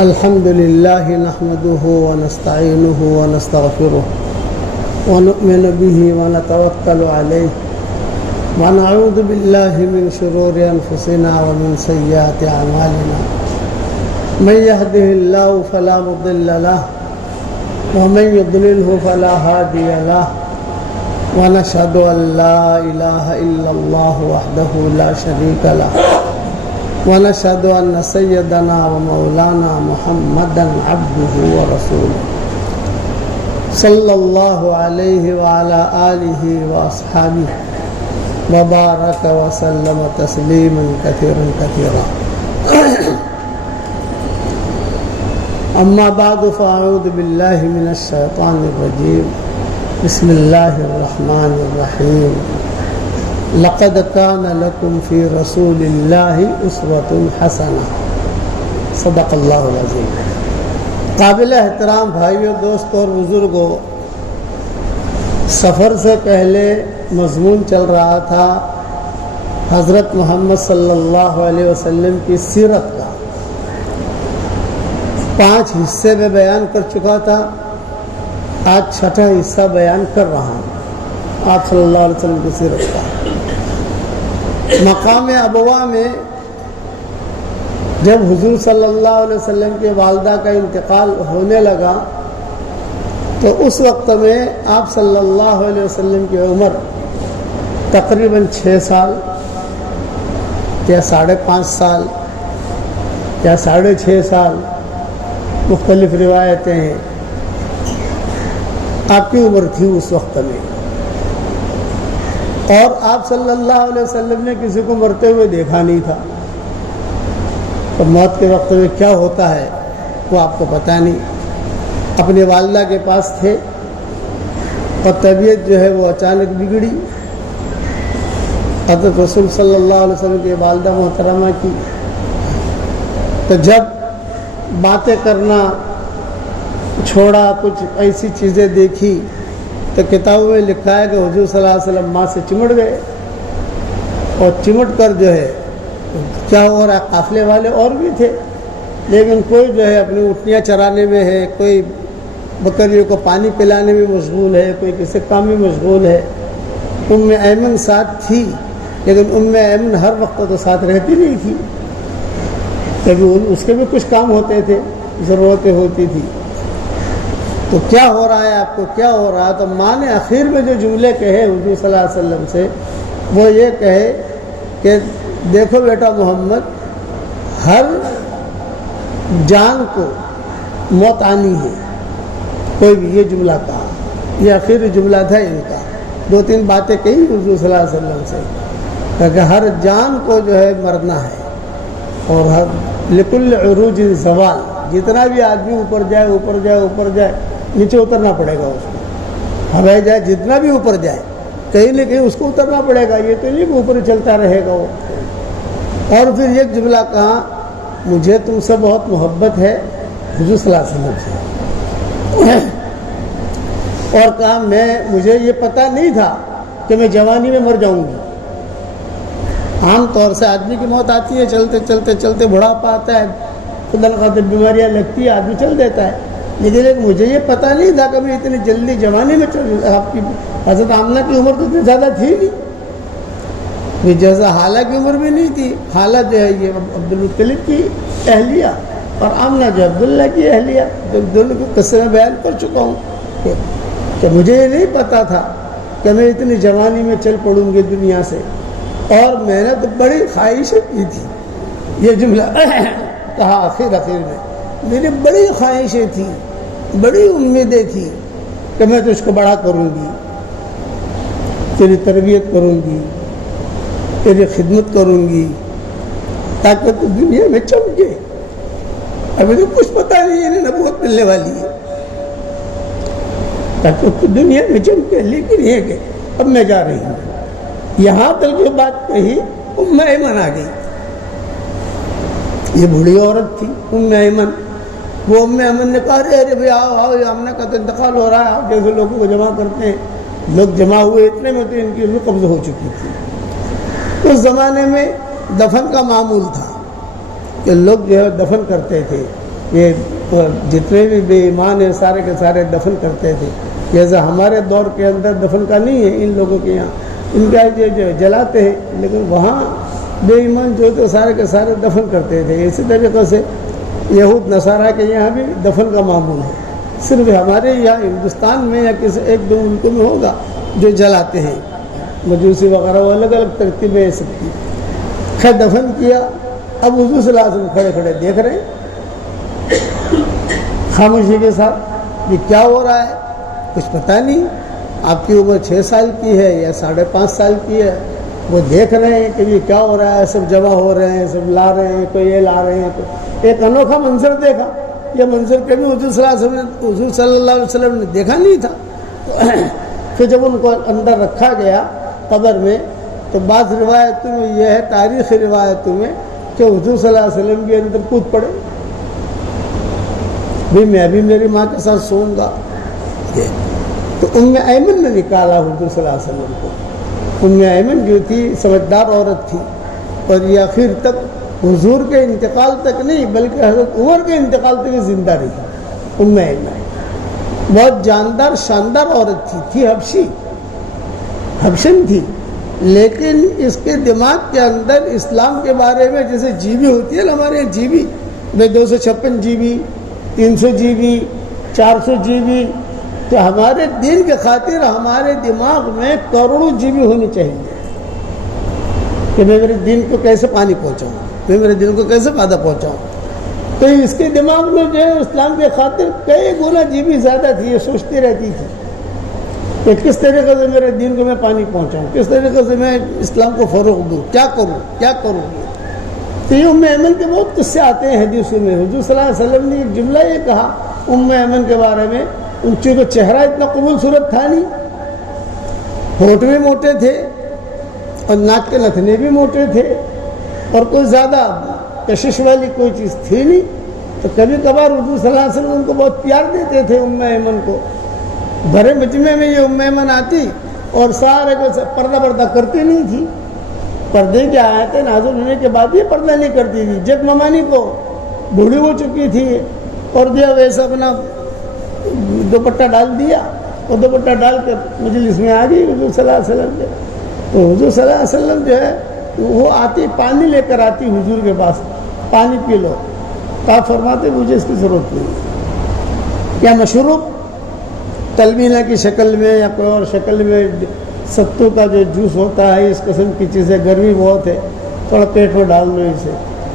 الحمد لله نحمده ونستعينه ونستغفره ونؤمن به ونتوكل عليه ونعوذ بالله من شرور أنفسنا ومن سيئات أعمالنا من يهده الله فلا مضل له ومن يضلله فلا هادي له ونشهد أن لا إله إلا الله وحده لا شريك له ونشهد أن سيدنا ومولانا محمدا عبده ورسوله صلى الله عليه وعلى آله وأصحابه وبارك وسلم تسليما كثيرا كثيرا أما بعد فأعوذ بالله من الشيطان الرجيم بسم الله الرحمن الرحيم لقد كان لكم في رسول الله أسوة حسنة صدق اللہ العظیم۔ قابل احترام بھائیوں، دوستوں اور بزرگوں، سفر سے پہلے مضمون چل رہا تھا حضرت محمد صلی اللہ علیہ وسلم کی سیرت کا۔ 5 حصے میں بیان کر چکا تھا، آج 6واں حصہ بیان کر رہا ہوں آپ صلی اللہ علیہ وسلم کی سیرت کا۔ مقام ابوا میں جب حضور صلی اللہ علیہ وسلم کے والدہ کا انتقال ہونے لگا تو اس وقت میں آپ صلی اللہ علیہ وسلم کی عمر تقریباً 6 سال یا 5.5 سال یا 6.5 سال، مختلف روایتیں ہیں، آپ کی عمر تھی اس وقت میں۔ اور آپ صلی اللہ علیہ وسلم نے کسی کو مرتے ہوئے دیکھا نہیں تھا، تو موت کے وقت میں کیا ہوتا ہے وہ آپ کو پتہ نہیں۔ اپنی والدہ کے پاس تھے اور طبیعت جو ہے وہ اچانک بگڑی۔ حضرت رسول صلی اللہ علیہ وسلم کی والدہ محترمہ کی، تو جب باتیں کرنا چھوڑا، کچھ ایسی چیزیں دیکھی تو کتابوں میں لکھا ہے کہ حضور صلی اللہ علیہ وسلم ماں سے چمٹ گئے، اور چمٹ کر جو ہے کیا ہو رہا ہے، قافلے والے اور بھی تھے لیکن کوئی جو ہے اپنی اونٹنیاں چرانے میں ہے، کوئی بکریوں کو پانی پلانے میں مشغول ہے، کوئی کسی کام میں مشغول ہے۔ ایمن ساتھ تھی لیکن ایمن ہر وقت تو ساتھ رہتی نہیں تھی، کبھی اس کے بھی کچھ کام ہوتے تھے، ضرورتیں ہوتی تھی۔ تو کیا ہو رہا ہے آپ کو، کیا ہو رہا ہے؟ تو ماں نے آخر میں جو جملے کہے حضور صلی اللہ علیہ وسلم سے وہ یہ کہے کہ دیکھو بیٹا محمد، ہر جان کو موت آنی ہے، کوئی بھی یہ جملہ کہا، یہ آخری جملہ تھا ان کا۔ 2-3 باتیں کہی حضور صلی اللہ علیہ وسلم سے کہ ہر جان کو جو ہے مرنا ہے، اور ہر لکل عروج زوال، جتنا بھی آدمی اوپر جائے اوپر جائے اوپر جائے، نیچے اترنا پڑے گا اس کو۔ ہوائی جائے جتنا بھی اوپر جائے کہیں نہ کہیں اس کو اترنا پڑے گا، یہ تو نہیں کہ اوپر چلتا رہے گا وہ۔ اور پھر ایک جملہ کہا، مجھے تم سے بہت محبت ہے حضور صلی اللہ علیہ وسلم سے، اور کہا مجھے یہ پتہ نہیں تھا کہ میں جوانی میں مر جاؤں گی۔ عام طور سے آدمی کی موت آتی ہے، چلتے چلتے چلتے بڑھاپا آتا ہے، خدا نخواستہ بیماریاں لگتی ہے، آدمی چل دیتا ہے، لیکن مجھے یہ پتہ نہیں تھا کہ میں اتنی جلدی جوانی میں آپ کی حضرت آمنہ کی عمر تو اتنی زیادہ تھی نہیں، جیسا حالہ کی عمر بھی نہیں تھی۔ حالہ جو ہے یہ عبدالمطلب کی اہلیہ اور آمنہ جو عبداللہ کی اہلیہ، جب دونوں کو قصے میں بیان کر چکا ہوں کہ مجھے یہ نہیں پتہ تھا کہ میں اتنی جوانی میں چل پڑوں گی دنیا سے، اور میں نے تو بڑی خواہشیں کی تھی، یہ جملہ کہا آخر میں، میری بڑی خواہشیں تھیں، بڑی امیدیں تھیں کہ میں تجھ کو بڑا کروں گی، تیری تربیت کروں گی، تیری خدمت کروں گی تاکہ تو دنیا میں چمکے۔ ابھی تو کچھ پتہ نہیں ہے نبوت ملنے والی ہے، تاکہ تو دنیا میں چمکے، لیکن یہ کہ اب میں جا رہی ہوں۔ یہاں تک جو بات کہی ایمن آ گئی، یہ بوڑھی عورت تھی ایمن۔ وہ ایمن نے کہا ارے بھائی آؤ آمنہ کا تو انتقال ہو رہا ہے، آپ جیسے لوگوں کو جمع کرتے ہیں۔ لوگ جمع ہوئے، اتنے میں تو ان کی روح قبض ہو چکی تھی۔ اس زمانے میں دفن کا معمول تھا کہ لوگ جو ہے دفن کرتے تھے، یہ جتنے بھی بے ایمان ہیں سارے کے سارے دفن کرتے تھے. جیسا ہمارے دور کے اندر دفن کا نہیں ہے ان لوگوں کے یہاں, ان کا جو جلاتے ہیں, لیکن وہاں بے ایمان جو تھے سارے کے سارے دفن کرتے تھے. اسی طریقے سے یہود نصارہ کے یہاں بھی دفن کا معمول ہے. صرف ہمارے یہاں ہندوستان میں یا کسی ایک دو ملکوں میں ہوگا جو جلاتے ہیں, مجوسی وغیرہ, وہ الگ الگ ترتیبیں سب کی. خیر دفن کیا. اب حضور صلی اللہ علیہ وسلم کھڑے کھڑے دیکھ رہے ہیں خاموشی کے ساتھ, یہ کیا ہو رہا ہے, کچھ پتہ نہیں. آپ کی عمر 6 سال کی ہے یا 5.5 سال کی ہے, وہ دیکھ رہے ہیں کہ یہ کیا ہو رہا ہے. سب جمع ہو رہے ہیں, سب لا رہے ہیں, کوئی یہ لا رہے ہیں. ایک انوکھا منظر دیکھا. یہ منظر کبھی حضور صلی اللہ علیہ وسلم نے دیکھا نہیں تھا. پھر جب ان کو اندر رکھا گیا قبر میں, تو بعض روایتوں میں یہ ہے, تاریخی روایتوں میں, کہ حضور صلی اللہ علیہ وسلم کے اندر کود پڑے, بھی میں بھی میری ماں کے ساتھ سوؤں گا. تو ام ایمن نے نکالا حضور صلی اللہ علیہ وسلم کو. ام ایمن جو تھی سمجھدار عورت تھی, اور یہ آخر تک حضور کے انتقال تک نہیں بلکہ حضرت عمر کے انتقال تک زندہ رہی. ام ایمن بہت جاندار شاندار عورت تھی حبشن تھی, لیکن اس کے دماغ کے اندر اسلام کے بارے میں جیسے جی بی ہوتی ہے نا, ہمارے یہاں G B 256 G B, 300 G B, 400 G B, تو ہمارے دین کے خاطر ہمارے دماغ میں کروڑوں جی بی ہونی چاہیے کہ میں میرے دین کو کیسے پانی پہنچاؤں, میں میرے دین کو کیسے فائدہ پہنچاؤں. تو اس کے دماغ میں جو ہے اسلام کے خاطر کئی گنا جی بی زیادہ تھی. یہ سوچتی رہتی تھی کہ کس طریقے سے میرے دین کو میں پانی پہنچاؤں, کس طریقے سے میں اسلام کو فروغ دوں, کیا کروں. تو یہ ام ایمن کے بہت قصے آتے ہیں حدیثوں میں. حضور صلی اللہ علیہ وسلم نے ایک جملہ یہ کہا ام ایمن کے بارے میں, ان کا چہرہ اتنا قبول صورت تھا نہیں, ہونٹ بھی موٹے تھے اور ناک کے نتنے بھی موٹے تھے, اور کوئی زیادہ کشش والی کوئی چیز تھی نہیں. تو کبھی کبھار حضور صلی اللہ علیہ وسلم ان کو بہت پیار دیتے تھے ام ایمن کو. بھرے مجمع میں یہ ام ایمن آتی اور سارے کو پردہ کرتی نہیں تھی. پردے کی آیتیں نازل ہونے کے بعد یہ پردہ نہیں کرتی تھی. جب ممانی کو بوڑھی ہو چکی تھی اور جو ویسا اپنا دوپٹہ ڈال دیا, اور دوپٹہ ڈال کر مجلس میں آ گئی حضور صلی اللہ علیہ وسلم کے. تو حضور صلی اللہ علیہ وسلم جو ہے وہ آتی, پانی لے کر آتی حضور کے پاس, پانی پی لو. تو آپ فرماتے مجھے اس کی ضرورت نہیں. کیا مشروب تلبینہ کی شکل میں یا کوئی اور شکل میں, ستو کا جو جوس ہوتا ہے, اس قسم کی چیزیں, گرمی بہت ہے, تھوڑا پیٹ میں ڈال دو اسے.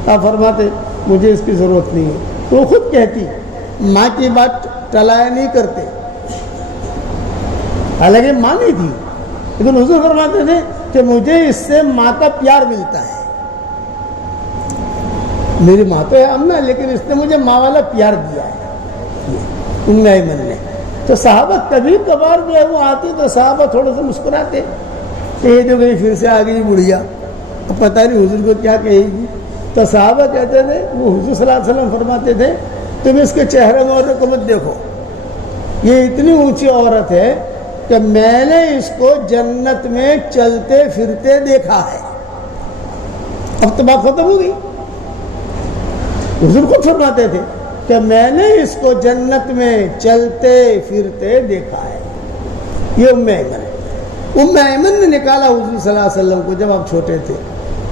آپ فرماتے مجھے اس کی ضرورت نہیں ہے. تو وہ خود کہتی, ماں کی بات ٹلایا نہیں کرتے, حالانکہ ماں نہیں تھی, لیکن حضور فرماتے تھے کہ مجھے اس سے ماں کا پیار ملتا ہے. میری ماں تو ہے امنا, لیکن اس نے مجھے ماں والا پیار دیا ہے ام ایمن نے. تو صحابہ کبھی کبھار جو ہے وہ آتی تو صحابہ تھوڑے سے مسکراتے کہ یہ جو گئی پھر سے آ گئی بڑھیا, اب پتہ نہیں حضور کو کیا کہے گی. تو صحابہ کہتے تھے, وہ حضور صلی اللہ علیہ وسلم فرماتے تھے تم اس کے چہرے میں کو مت دیکھو, یہ اتنی اونچی عورت ہے کہ میں نے اس کو جنت میں چلتے پھرتے دیکھا ہے. اب تو بات ختم ہو گئی. حضور خود فرماتے تھے کہ میں نے اس کو جنت میں چلتے پھرتے دیکھا ہے. یہ ام ایمن ہے. ام ایمن نے نکالا حضور صلی اللہ علیہ وسلم کو جب آپ چھوٹے تھے,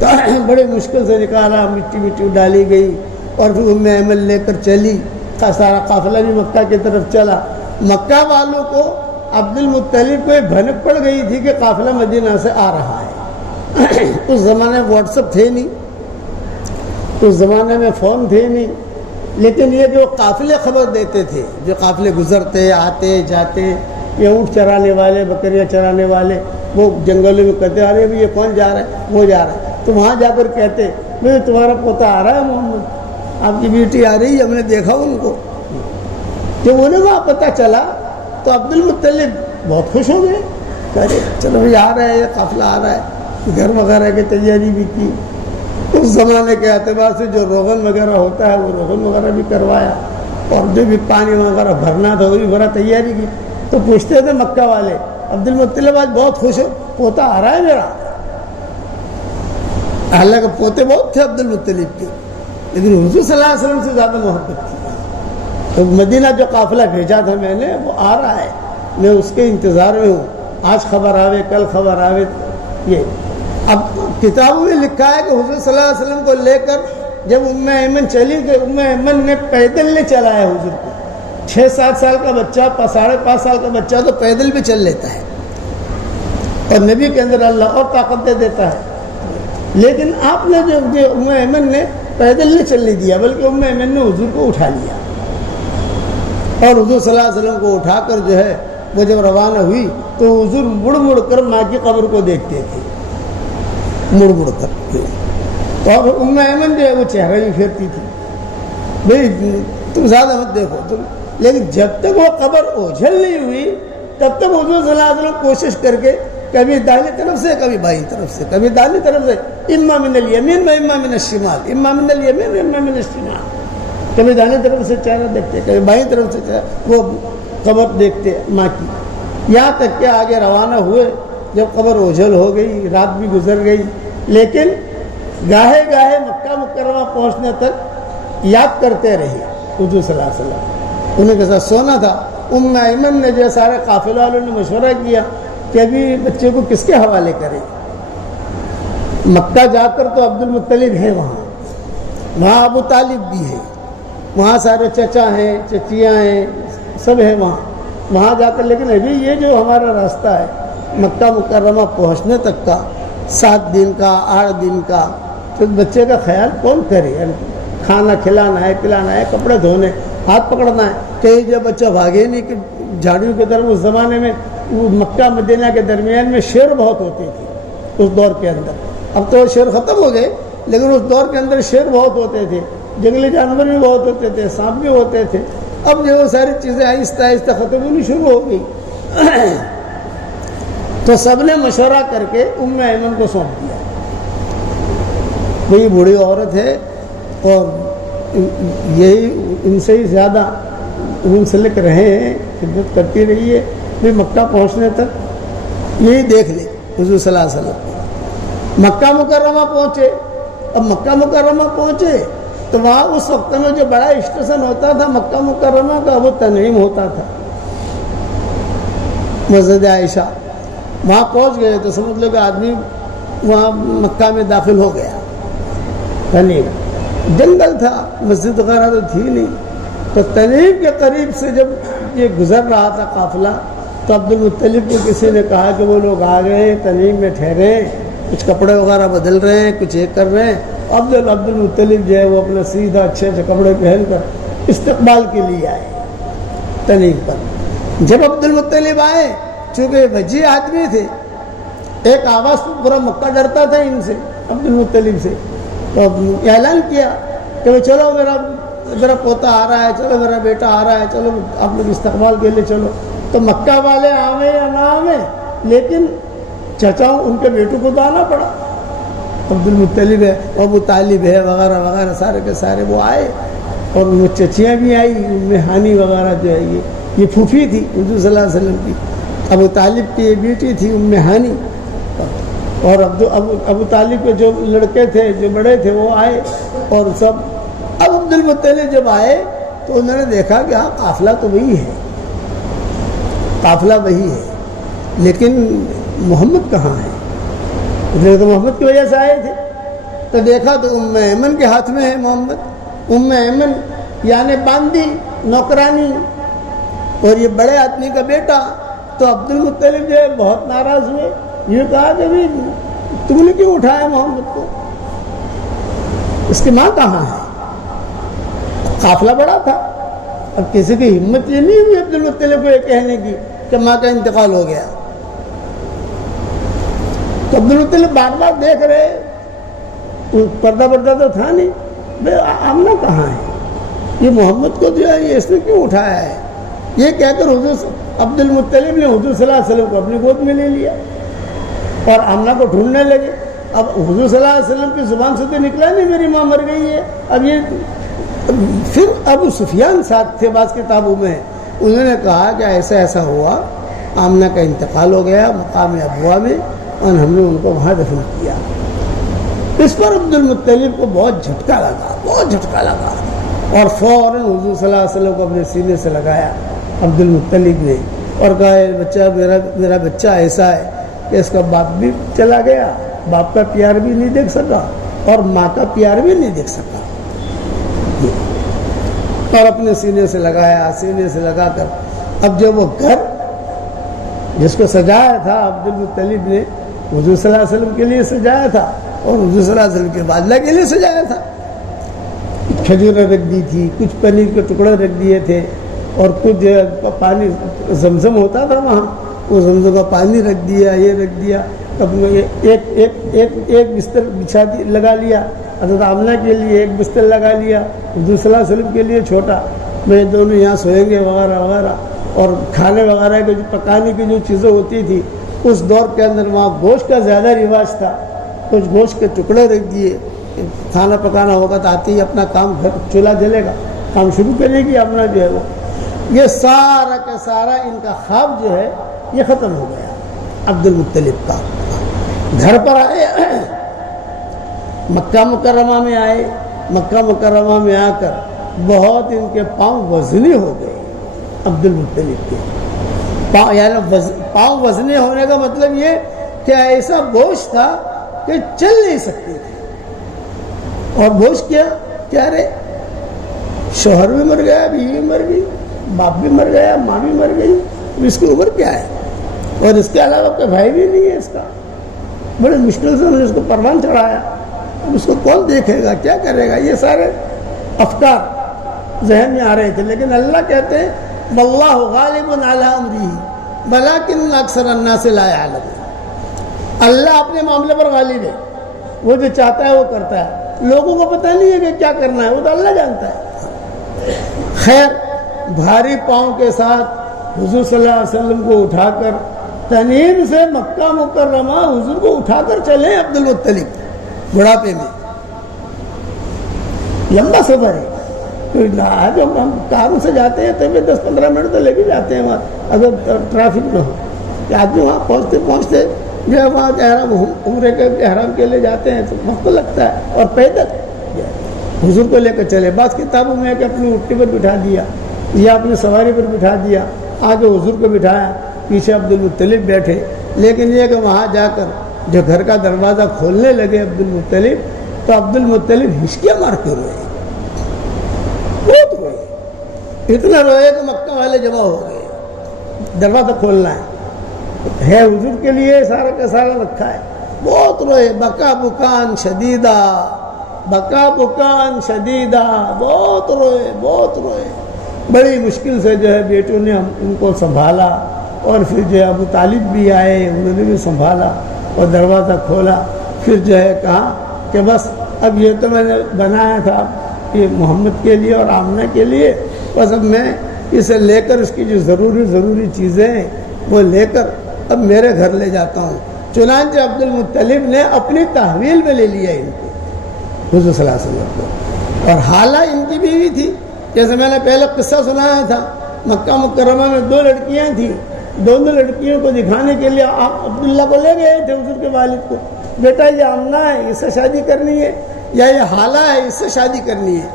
تو بڑے مشکل سے نکالا, مٹی ڈالی گئی, اور پھر ام ایمن لے کر چلی. سارا قافلہ بھی مکہ کی طرف چلا. مکہ والوں کو عبد المطلب کو ایک بھنک پڑ گئی تھی کہ قافلہ مدینہ سے آ رہا ہے. اس زمانے میں واٹس ایپ تھے نہیں, اس زمانے میں فون تھے نہیں, لیکن یہ جو قافلے خبر دیتے تھے, جو قافلے گزرتے آتے جاتے, یہ اونٹ چرانے والے, بکریاں چرانے والے, وہ جنگلوں میں کہتے ارے بھی یہ کون جا رہا ہے, وہ جا رہا ہے. تو وہاں جا کر کہتے بھائی تمہارا پوتا آ رہا ہے محمد, آپ کی بیٹی آ رہی ہے, ہم نے دیکھا ان کو. جب انہیں وہاں پتہ چلا تو عبد المطلب بہت خوش ہو گئے, کہہ رہے چلو بھائی آ رہا ہے, یہ قافلہ آ رہا ہے. گھر وغیرہ کی تیاری بھی کی. اس زمانے کے اعتبار سے جو روغن وغیرہ ہوتا ہے وہ روغن وغیرہ بھی کروایا, اور جو بھی پانی وغیرہ بھرنا تھا وہ بھی بھرا, تیاری کی. تو پوچھتے تھے مکہ والے, عبد المطلب آج بہت خوش ہو, پوتا آ رہا ہے میرا. حالانکہ پوتے بہت تھے عبد المطلب کے, لیکن حضور صلی اللہ علیہ وسلم سے زیادہ محبت تھی. تو مدینہ جو قافلہ بھیجا تھا میں نے وہ آ رہا ہے، میں اس کے انتظار میں ہوں، آج خبر آوے کل خبر آوے. یہ اب کتابوں میں لکھا ہے کہ حضور صلی اللہ علیہ وسلم کو لے کر جب ایمن چلی تو ایمن نے پیدل نہیں چلایا حضور کو. 6-7 سال کا بچہ 5.5 سال کا بچہ تو پیدل بھی چل لیتا ہے، اور نبی کے اندر اللہ اور طاقت دے دیتا ہے. لیکن آپ نے جو ایمن نے پیدل نہیں چلنے دیا، بلکہ ایمن نے حضور کو اٹھا لیا، اور حضور صلی اللہ علیہ وسلم کو اٹھا کر جو ہے وہ جب روانہ ہوئی تو حضور مڑ مڑ کر ماں کی قبر کو دیکھتے تھے، مڑ مڑ کر. اور ایمن جو ہے وہ چہرہ بھی پھیرتی تھی، بھائی تم زیادہ مت دیکھو تم. لیکن جب تک وہ قبر اوجھل نہیں ہوئی تب تک حضور صلی اللہ علیہ وسلم کوشش کر کے کبھی داہنی طرف سے کبھی بائیں طرف سے، کبھی داہنی طرف سے، اما من الیمین و اما من الشمال، اما من الیمین و اما من الشمال. کبھی داہنی طرف سے چہرہ دیکھتے، کبھی بائیں طرف سے چہرہ، وہ قبر دیکھتے ماں کی. یہاں تک کہ آگے روانہ ہوئے، جب قبر اوجھل ہو گئی، رات بھی گزر گئی، لیکن گاہے گاہے مکہ مکرمہ پہنچنے تک یاد کرتے رہے حضور صلی اللہ علیہ وسلم. انہیں کے ساتھ سونا تھا. ایمن نے جو سارے قافلہ والوں نے مشورہ کیا کہ ابھی بچے کو کس کے حوالے کریں. مکہ جا کر تو عبد المطلب ہے، وہاں ابو طالب بھی ہے، وہاں سارے چچا ہیں چچیاں ہیں، سب ہیں وہاں جا کر. لیکن ابھی یہ جو ہمارا راستہ ہے مکہ مکرمہ پہنچنے تک کا 7 دن کا 8 دن کا، تو بچے کا خیال کون کرے؟ کھانا کھلانا ہے، پلانا ہے، کپڑے دھونے، ہاتھ پکڑنا ہے. کہیں جب بچہ بھاگے نہیں کہ جھاڑیوں کی طرف. اس زمانے میں وہ مکہ مدینہ کے درمیان میں شیر بہت ہوتے تھے اس دور کے اندر. اب تو شیر ختم ہو گئے، لیکن اس دور کے اندر شیر بہت ہوتے تھے، جنگلی جانور بھی بہت ہوتے تھے، سانپ بھی ہوتے تھے. اب جو وہ ساری چیزیں آہستہ آہستہ ختم ہونی شروع ہو گئی. تو سب نے مشورہ کر کے ایمن کو سونپ دیا. وہی بوڑھی عورت ہے اور یہی ان سے ہی زیادہ منسلک رہے ہیں، خدمت کرتی رہی ہے. پھر مکہ پہنچنے تک یہی دیکھ لے حضور صلی اللہ علیہ وسلم. مکہ مکرمہ پہنچے. اب مکہ مکرمہ پہنچے تو وہاں اس وقت میں جو بڑا اسٹیشن ہوتا تھا مکہ مکرمہ کا، وہ تنعیم ہوتا تھا، مسجد عائشہ. وہاں پہنچ گئے تو سمجھ لو کہ آدمی وہاں مکہ میں داخل ہو گیا. تنعیم جنگل تھا، مسجد وغیرہ تو تھی نہیں. تو تنعیم کے قریب سے جب یہ گزر رہا تھا قافلہ تو عبد المطلب کو کسی نے کہا کہ وہ لوگ آ گئے، تنعیم میں ٹھہرے، کچھ کپڑے وغیرہ بدل رہے ہیں، کچھ یہ کر رہے ہیں. عبد المطلب جو ہے وہ اپنا سیدھا اچھے اچھے کپڑے پہن کر استقبال کے لیے آئے تنعیم پر. جب عبد المطلب آئے، چونکہ وجی آدمی تھے، ایک آواز پورا مکہ ڈرتا تھا ان سے، عبد المطلب سے. تو اعلان کیا کہ چلو میرا پوتا آ رہا ہے، چلو میرا بیٹا آ رہا ہے، چلو آپ لوگ استقبال کے لیے چلو. تو مکہ والے آویں یا نہ آویں، لیکن چچاؤں ان کے بیٹوں کو تو آنا پڑا. عبد المطلب ہے، ابو طالب ہے، وغیرہ وغیرہ سارے کے سارے وہ آئے. اور وہ چچیاں بھی آئی، ہانی وغیرہ جو ہے یہ پھوپھی تھی حضور صلی اللہ علیہ وسلم کی. ابو طالب کی بیٹی تھی ہانی. اور ابو طالب کے جو لڑکے تھے جو بڑے تھے وہ آئے اور سب. اب عبد المطلب جب آئے تو انہوں نے دیکھا کہ ہاں قافلہ تو وہی ہے، قافلہ وہی ہے، لیکن محمد کہاں ہے؟ تو محمد کی وجہ سے آئے تھے. تو دیکھا تو ایمن کے ہاتھ میں ہے محمد. ایمن یعنی باندی نوکرانی اور یہ بڑے آدمی کا بیٹا. تو عبد المطلب جو ہے بہت ناراض ہوئے. یہ کہا کہ بھی تم نے کیوں اٹھایا محمد کو؟ اس کی ماں کہاں ہے؟ قافلہ بڑا تھا. اب کسی کی ہمت یہ نہیں ہوئی عبد المطلب کو یہ کہنے کی کہ ماں کا انتقال ہو گیا. تو عبد المطلب بار بار دیکھ رہے، پردہ تو تھا نہیں، بھائی آمنہ کہاں ہے؟ یہ محمد کو جو ہے یہ اس نے کیوں اٹھایا ہے؟ یہ کہہ کر عبد المطلب نے حضور صلی اللہ علیہ وسلم کو اپنی گود میں لے لیا اور آمنہ کو ڈھونڈنے لگے. اب حضور صلی اللہ علیہ وسلم کی زبان سے تو نکلا نہیں میری ماں مر گئی ہے. اب یہ پھر ابو سفیان ساتھ تھے بعض کتابوں میں، انہوں نے کہا کہ ایسا ہوا، آمنہ کا انتقال ہو گیا مقام ابوا میں اور ہم نے ان کو وہاں دفن کیا. اس پر عبد المطلب کو بہت جھٹکا لگا. اور فوراً حضور صلی اللہ علیہ وسلم کو اپنے سینے سے لگایا عبد المطلب نے اور کہا یہ بچہ میرا بچہ ایسا ہے کہ اس کا باپ بھی چلا گیا، باپ کا پیار بھی نہیں دیکھ سکا اور ماں کا پیار بھی نہیں دیکھ سکا، اور اپنے سینے سے لگایا، سینے سے لگا کر اب جب وہ گھر جس کو سجایا تھا عبد المطلب نے حضور صلی اللہ علیہ وسلم کے لیے سجایا تھا اور حضور صلی اللہ علیہ وسلم کے والدہ کے لیے سجایا تھا، کھجوریں رکھ دی تھی، کچھ پنیر کے ٹکڑے رکھ دیے تھے اور کچھ پانی زمزم ہوتا تھا وہاں، وہ زمزم کا پانی رکھ دیا، یہ رکھ دیا، ایک بستر بچھا لگا لیا، حضرت آمنہ کے لیے ایک بستر لگا لیا، حضور صلی اللہ علیہ وسلم کے لیے چھوٹا، میں دونوں یہاں سوئیں گے وغیرہ وغیرہ، اور کھانے وغیرہ کے جو پکانے کی جو چیزیں ہوتی تھی اس دور کے اندر وہاں گوشت کا زیادہ رواج تھا، کچھ گوشت کے ٹکڑے رکھ دیے، کھانا پکانا ہوگا تو آتے ہی اپنا کام چولہا جلے گا، کام شروع کرے گی اپنا جو ہے وہ، یہ سارا کا سارا ان کا خواب جو ہے یہ ختم ہو گیا عبد المطلب کا۔ گھر پر آئے، مکہ مکرمہ میں آئے، مکہ مکرمہ میں آ کر بہت ان کے پاؤں وزنی ہو گئے عبد المطلب کے پاؤں، یعنی پاؤں وزنی ہونے کا مطلب یہ کہ ایسا بوجھ تھا کہ چل نہیں سکتے تھے، اور بوجھ کیا رہے، شوہر بھی مر گیا، بیوی مر گئی، باپ بھی مر گیا، ماں بھی مر گئی، اس کی عمر کیا ہے، اور اس کے علاوہ کوئی بھائی بھی نہیں ہے اس کا، بڑے مشکل سے انہوں نے اس کو پروان چڑھایا، اب اس کو کون دیکھے گا، کیا کرے گا، یہ سارے افکار ذہن میں آ رہے تھے، لیکن اللہ کہتے ہیں واللہ غالب علی امرہ ولکن اکثر الناس لا یعلمون، اللہ اپنے معاملے پر غالب ہے، وہ جو چاہتا ہے وہ کرتا ہے، لوگوں کو پتہ نہیں ہے کہ کیا کرنا ہے، وہ تو اللہ جانتا ہے۔ خیر، بھاری پاؤں کے ساتھ حضور صلی اللہ علیہ وسلم کو اٹھا کر تنعیم سے مکہ مکرمہ حضور کو اٹھا کر چلے عبد المطلب، بڑھاپے میں، لمبا سفر ہے، آج ہم کاروں سے جاتے ہیں تو 10-15 منٹ تو لے کے جاتے ہیں وہاں، اگر ٹریفک نہ ہو، کہ آدمی وہاں پہنچتے پہنچتے جو ہے وہاں احرام عمرے کے احرام کے لیے جاتے ہیں تو وقت لگتا ہے، اور پیدل حضور کو لے کر چلے، بعض کتابوں میں کہ اپنی اٹھتی پر بٹھا دیا یا اپنی سواری پر بٹھا دیا، آگے حضور کو بٹھایا، پیچھے عبد المطلب بیٹھے، لیکن یہ کہ وہاں جا کر جو گھر کا دروازہ کھولنے لگے عبد المطلب، تو عبد المطلب ہچکیاں مار کے روئے، بہت روئے، اتنا روئے کہ مکہ والے جمع ہو گئے، دروازہ کھولنا ہے حضور کے لیے، سارا کا سارا رکھا ہے، بہت روئے، بکا بکان شدیدہ، بکا بکان شدیدہ، بہت روئے، بہت روئے، بڑی مشکل سے جو ہے بیٹوں نے ان کو سنبھالا، اور پھر جو ہے ابو طالب بھی آئے، انہوں نے بھی سنبھالا اور دروازہ کھولا، پھر جو ہے کہا کہ بس اب یہ تو میں نے بنایا تھا کہ محمد کے لیے اور آمنہ کے لیے، بس اب میں اسے لے کر اس کی جو ضروری چیزیں ہیں وہ لے کر اب میرے گھر لے جاتا ہوں، چنانچہ عبد المطلب نے اپنی تحویل میں لے لیا ان کو، حضور صلی اللہ علیہ وسلم کو، اور حالہ ان کی بیوی تھی، جیسے میں نے پہلے قصہ سنایا تھا، مکہ مکرمہ میں 2 لڑکیاں تھیں، دونوں لڑکیوں کو دکھانے کے لیے آپ عبداللہ کو لے گئے تھے حضور کے والد کو، بیٹا یہ آمنہ ہے، اس سے شادی کرنی ہے، یا یہ حالہ ہے، اس سے شادی کرنی ہے،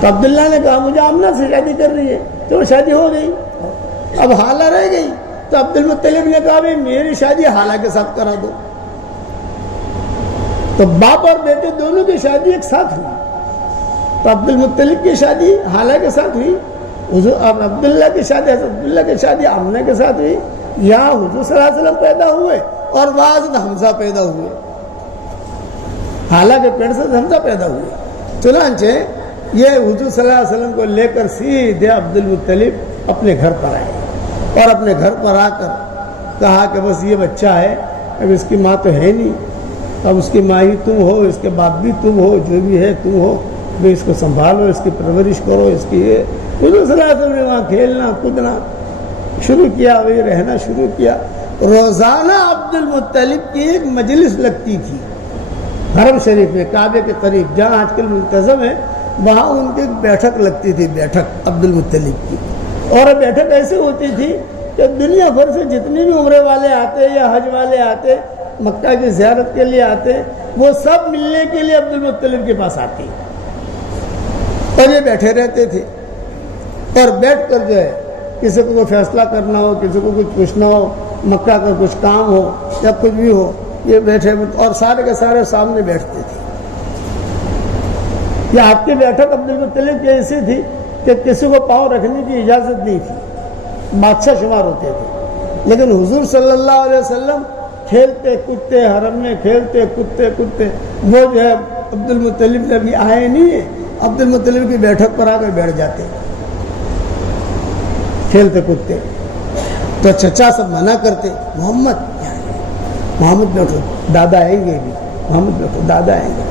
تو عبداللہ نے کہا مجھے آمنہ سے شادی کرنی ہے، تو وہ شادی ہو گئی، اب حالہ رہ گئی، تو عبد المطلب نے کہا بھائی میری شادی حالہ کے ساتھ کرا دو، تو باپ اور بیٹے دونوں کی شادی ایک ساتھ ہوئی، تو عبد المطلب کی شادی حالہ کے ساتھ ہوئی، اب عبداللہ کی شادی حضرت عبداللہ کی شادی آمنہ کے ساتھ ہوئی، یہاں حضور صلی اللہ علیہ وسلم پیدا ہوئے اور بعد حمزہ پیدا ہوئے، حالہ کے پیڑ سے حمزہ پیدا ہوئے، چنانچہ یہ حضور صلی اللہ علیہ وسلم کو لے کر سیدھے عبد المطلب اپنے گھر پر آئے، اور اپنے گھر پر آ کر کہا کہ بس یہ بچہ ہے، اب اس کی ماں تو ہے نہیں، اب اس کی ماں ہی تم ہو، اس کے باپ بھی تم ہو، جو بھی ہے تم ہو، بھی اس کو سنبھالو، اس کی پرورش کرو، اس کی یہ حضور صلی اللہ علیہ وسلم نے وہاں کھیلنا کودنا شروع کیا، وہی رہنا شروع کیا، روزانہ عبد المطلب کی ایک مجلس لگتی تھی حرم شریف میں، کعبے کے قریب جہاں آج کل ملتزم ہے، وہاں ان کی بیٹھک لگتی تھی، بیٹھک عبد المطلب کی، اور بیٹھک ایسی ہوتی تھی کہ دنیا بھر سے جتنے بھی عمرے والے آتے یا حج والے آتے، مکہ کی زیارت کے لیے آتے، وہ سب ملنے کے لیے عبد المطلب کے پاس آتے، اور یہ بیٹھے رہتے تھے، اور بیٹھ کر جو ہے کسی کو کوئی فیصلہ کرنا ہو، کسی کو کچھ پوچھنا ہو، مکہ کا کچھ کام ہو یا کچھ بھی ہو، یہ بیٹھے، اور سارے کے سارے سامنے بیٹھتے تھے۔ یہ آپ کی بیٹھک عبد المطلب کی ایسی تھی کہ کسی کو پاؤں رکھنے کی اجازت نہیں تھی، بادشاہ شمار ہوتے تھے، لیکن حضور صلی اللہ علیہ وسلم کھیلتے کودتے حرم میں، کھیلتے کودتے، وہ جو ہے عبد المطلب نے ابھی آئے نہیں ہے، عبد المطلب کی بیٹھک پر آ کر بیٹھ جاتے کھیلتے کودتے۔ تو چچا سب منع کرتے، محمد بیٹھو، دادا آئیں گے، بھی محمد بیٹھو، دادا آئیں گے،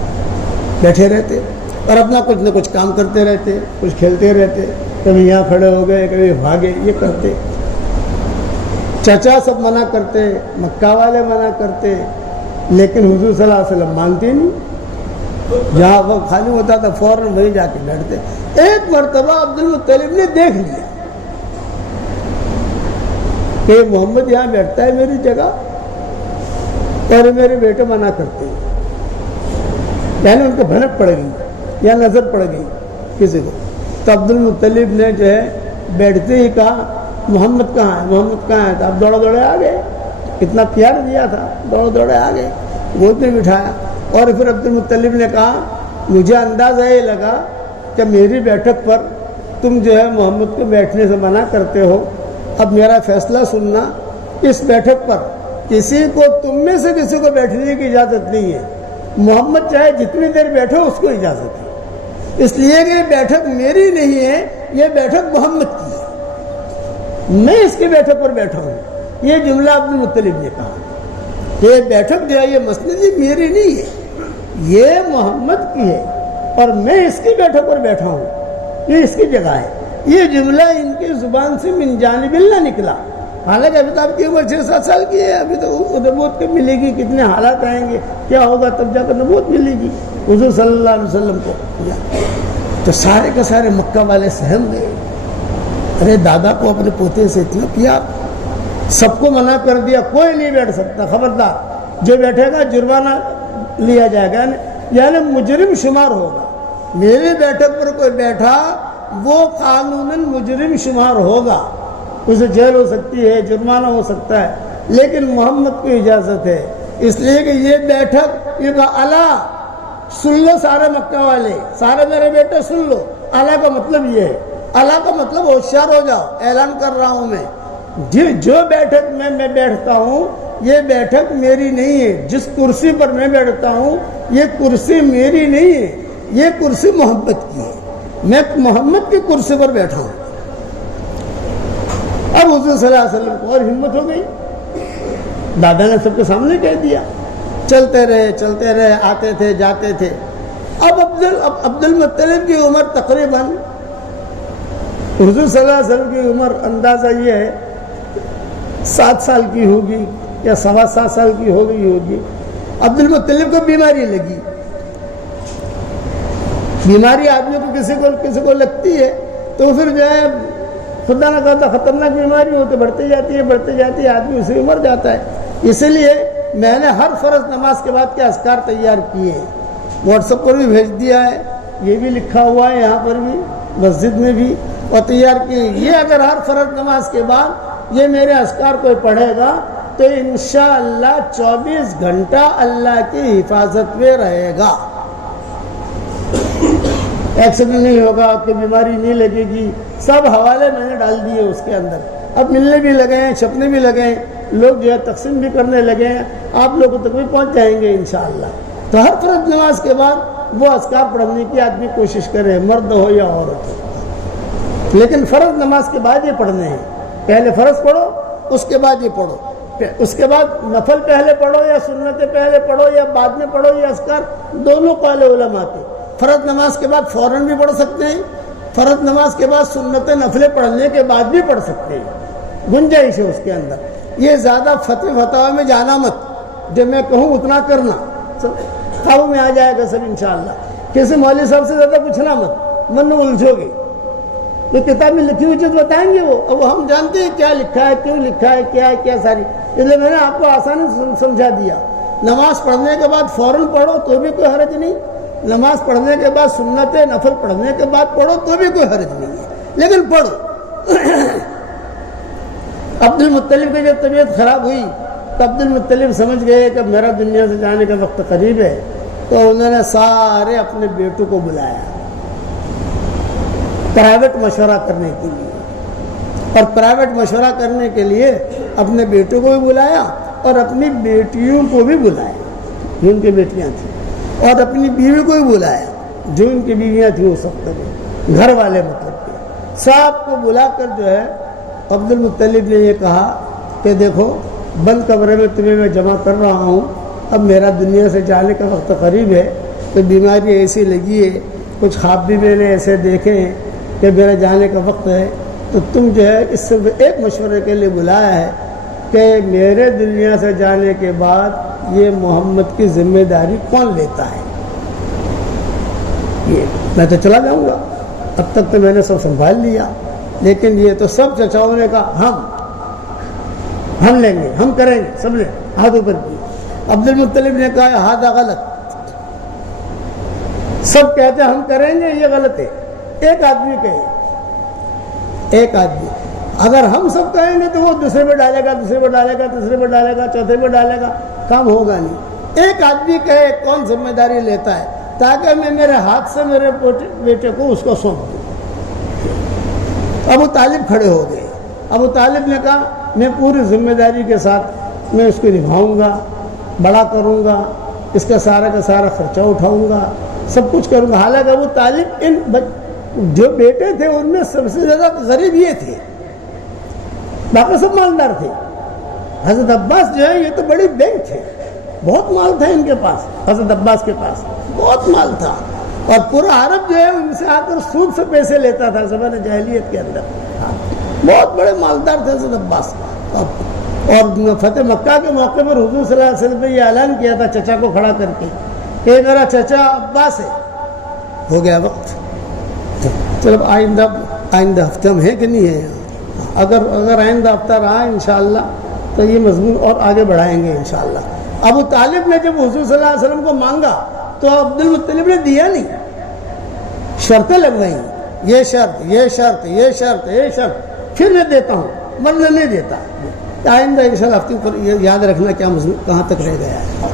بیٹھے رہتے اور اپنا کچھ نہ کچھ کام کرتے رہتے، کچھ کھیلتے رہتے، کبھی یہاں کھڑے ہو گئے، کبھی بھاگے، یہ کرتے۔ چچا سب منع کرتے، مکہ والے منع کرتے، لیکن حضور صلی اللہ علیہ وسلم مانتے نہیں، جہاں وہ خالی ہوتا تھا فوراً وہیں جا کے بیٹھتے۔ ایک مرتبہ عبد المطلب نے دیکھ لیا کہ محمد یہاں بیٹھتا ہے میری جگہ اور میرے بیٹے منع کرتے ہیں، یعنی ان کو بھنک پڑ گئی یا نظر پڑ گئی کسی کو۔ تو عبد المطلب نے جو ہے بیٹھتے ہی کہا محمد کہاں ہے، محمد کہاں ہے؟ تو آپ دوڑے آ گئے، اتنا پیار دیا تھا، دوڑے آ گئے، گود میں بٹھایا۔ اور پھر عبد المطلب نے کہا مجھے اندازہ یہ لگا کہ میری بیٹھک پر تم جو ہے محمد کو بیٹھنے سے منع کرتے ہو، اب میرا فیصلہ سننا، اس بیٹھک پر کسی کو تم میں سے کسی کو بیٹھنے کی اجازت نہیں ہے، محمد چاہے جتنی دیر بیٹھو اس کو اجازت ہے، اس لیے کہ یہ بیٹھک میری نہیں ہے، یہ بیٹھک محمد کی ہے، میں اس کی بیٹھک پر بیٹھا ہوں۔ یہ جملہ عبد المطلب نے کہا کہ یہ بیٹھک جو ہے یہ مسند میری نہیں ہے، یہ محمد کی ہے اور میں اس کی بیٹھک پر بیٹھا ہوں، یہ اس کی جگہ ہے۔ یہ جملہ ان کی زبان سے من جانب اللہ نکلا، حالانکہ ابھی تو آپ کی عمر 6-7 سال کی ہے، ابھی تو نبوت کب ملے گی، کتنے حالات آئیں گے، کیا ہوگا، تب جا کر نبوت ملے گی حضور صلی اللہ علیہ وسلم کو۔ تو سارے کے سارے مکہ والے سہم گئے، ارے دادا کو اپنے پوتے سے اتنا پیار، سب کو منع کر دیا، کوئی نہیں بیٹھ سکتا، خبردار جو بیٹھے گا جرمانہ لیا جائے گا، یعنی مجرم شمار ہوگا، میری بیٹھک پر کوئی بیٹھا وہ قانوناً مجرم شمار ہوگا، اسے جیل ہو سکتی ہے، جرمانہ ہو سکتا ہے، لیکن محمد کو اجازت ہے، اس لیے کہ یہ بیٹھک یہ اللہ سن لو، سارے مکہ والے، سارے میرے بیٹے سن لو، اللہ کا مطلب یہ ہے، اللہ کا مطلب ہوشیار ہو جاؤ، اعلان کر رہا ہوں میں، جو بیٹھک میں بیٹھتا ہوں یہ بیٹھک میری نہیں ہے، جس کرسی پر میں بیٹھتا ہوں یہ کرسی میری نہیں ہے، یہ کرسی محمد کی ہے، میں محمد کی کرسی پر بیٹھا ہوں۔ اب حضور صلی اللہ علیہ وسلم کو اور ہمت ہو گئی، دادا نے سب کے سامنے کہہ دیا، چلتے رہے، آتے تھے جاتے تھے۔ اب عبد المطلب کی عمر تقریباً حضور صلی اللہ علیہ وسلم کی عمر اندازہ یہ ہے 7 سال کی ہوگی یا 7.25 سال کی ہو گئی ہوگی۔ عبد المطلب کو بیماری لگی، بیماری آدمی کو کسی کو لگتی ہے تو پھر جو ہے خدا نہ خدا خطرناک بیماری ہو تو بڑھتے جاتی ہے، آدمی اسی مر جاتا ہے۔ اسی لیے میں نے ہر فرض نماز کے بعد کے اذکار تیار کیے ہیں، واٹس ایپ پر بھی بھیج دیا ہے، یہ بھی لکھا ہوا ہے یہاں پر بھی، مسجد میں بھی، اور تیار کیے۔ یہ اگر ہر فرض نماز کے بعد یہ میرے اذکار کوئی پڑھے گا تو انشاءاللہ 24 گھنٹہ اللہ کی حفاظت میں رہے گا، ایکسیڈنٹ نہیں ہوگا، آپ کی بیماری نہیں لگے گی، سب حوالے میں نے ڈال دیے اس کے اندر۔ اب ملنے بھی لگے ہیں، چھپنے بھی لگے ہیں، لوگ جو ہے تقسیم بھی کرنے لگے ہیں، آپ لوگوں تک بھی پہنچ جائیں گے انشاءاللہ۔ تو ہر فرض نماز کے بعد وہ اذکار پڑھنے کی آدمی کوشش کرے، مرد ہو یا عورت ہو، لیکن فرض نماز کے بعد یہ پڑھنے ہیں، پہلے فرض پڑھو اس کے بعد یہ پڑھو، اس کے بعد نفل پہلے پڑھو یا سنتیں پہلے پڑھو یا بعد میں پڑھو، یہ اذکار دونوں قول علماء کے۔ فرض نماز کے بعد فوراً بھی پڑھ سکتے ہیں، فرض نماز کے بعد سنتیں نفلیں پڑھنے کے بعد بھی پڑھ سکتے ہیں، گنجائش ہے اس کے اندر۔ یہ زیادہ فتویٰ میں جانا مت، جو میں کہوں اتنا کرنا، قابو میں آ جائے گا سب انشاءاللہ۔ کسی مولوی صاحب سے زیادہ پوچھنا مت، ورنہ الجھو گے، تو کتاب میں لکھی ہوئی چیز بتائیں گے وہ، اب ہم جانتے ہیں کیا لکھا ہے، کیوں لکھا ہے، کیا ہے، کیا ساری، اس لیے میں نے آپ کو آسانی سے سمجھا دیا۔ نماز پڑھنے کے بعد فوراً پڑھو تو بھی کوئی حرج نہیں، نماز پڑھنے کے بعد سنت نفل پڑھنے کے بعد پڑھو تو بھی کوئی حرج نہیں ہے، لیکن پڑھو۔ عبد المطلب کی جب طبیعت خراب ہوئی تو عبد المطلب سمجھ گئے کہ میرا دنیا سے جانے کا وقت قریب ہے، تو انہوں نے سارے اپنے بیٹوں کو بلایا پرائیویٹ مشورہ کرنے کے لیے، اور پرائیویٹ مشورہ کرنے کے لیے اپنے بیٹوں کو بھی بلایا اور اپنی بیٹیوں کو بھی بلایا جو ان کی بیٹیاں تھیں، اور اپنی بیوی کو بھی بلایا جو ان کی بیویاں تھیں اس وقت میں، گھر والے مطلب کے سب کو بلا کر جو ہے عبد المطلب نے یہ کہا کہ دیکھو بند کمرے میں تمہیں میں جمع کر رہا ہوں، اب میرا دنیا سے جانے کا وقت قریب ہے، تو بیماری ایسی لگی ہے، کچھ خواب بھی میں نے ایسے دیکھے ہیں کہ میرا جانے کا وقت ہے، تو تم جو ہے اس سے ایک مشورے کے لیے بلایا ہے کہ میرے دنیا سے جانے کے بعد یہ محمد کی ذمہ داری کون لیتا ہے؟ یہ میں تو چلا جاؤں گا، اب تک تو میں نے سب سنبھال لیا، لیکن یہ تو سب چچاؤں نے کہا ہم لیں گے، ہم کریں گے، سب نے ہاتھ اوپر کی۔ عبد المطلب نے کہا ہاتھ غلط، سب کہتے ہیں ہم کریں گے، یہ غلط ہے۔ ایک آدمی کہے، ایک آدمی اگر ہم سب کہیں گے تو وہ دوسرے پہ ڈالے گا، دوسرے پہ ڈالے گا، تیسرے پہ ڈالے گا، چوتھے پہ ڈالے گا، کام ہوگا نہیں۔ ایک آدمی کہے کون ذمہ داری لیتا ہے، تاکہ میں میرے ہاتھ سے میرے بیٹے کو اس کو سونپ دوں۔ ابو طالب کھڑے ہو گئے۔ ابو طالب نے کہا میں پوری ذمہ داری کے ساتھ میں اس کو نبھاؤں گا، بڑا کروں گا، اس کا سارا خرچہ اٹھاؤں گا، سب کچھ کروں گا۔ حالانکہ ابو طالب ان جو بیٹے تھے ان میں سب سے زیادہ غریب یہ تھے، باقی سب مالدار تھے۔ حضرت عباس جو ہے یہ تو بڑی بینک تھے، بہت مال تھا ان کے پاس، حضرت عباس کے پاس بہت مال تھا، اور پورا عرب جو ہے ان سے آ کر سود سے پیسے لیتا تھا زمانہ جاہلیت کے اندر، بہت بڑے مالدار تھے حضرت عباس۔ اور فتح مکہ کے موقع پر حضور صلی اللہ علیہ وسلم نے یہ اعلان کیا تھا چچا کو کھڑا کر کے کہ میرا چچا عباس ہے۔ ہو گیا وقت، چلو آئندہ ہفتے میں ہے کہ نہیں ہے؟ اگر آئندہ ہفتہ رہا انشاءاللہ تو یہ مضمون اور آگے بڑھائیں گے انشاءاللہ۔ ابو طالب نے جب حضور صلی اللہ علیہ وسلم کو مانگا تو عبد المطلب نے دیا نہیں، شرطیں لگوائیں، یہ شرط، یہ شرط، یہ شرط، یہ شرط، پھر میں دیتا ہوں ورنہ نہیں دیتا۔ آئندہ انشاءاللہ ہفتے پر یاد رکھنا کیا مضمون کہاں تک رہ گیا ہے۔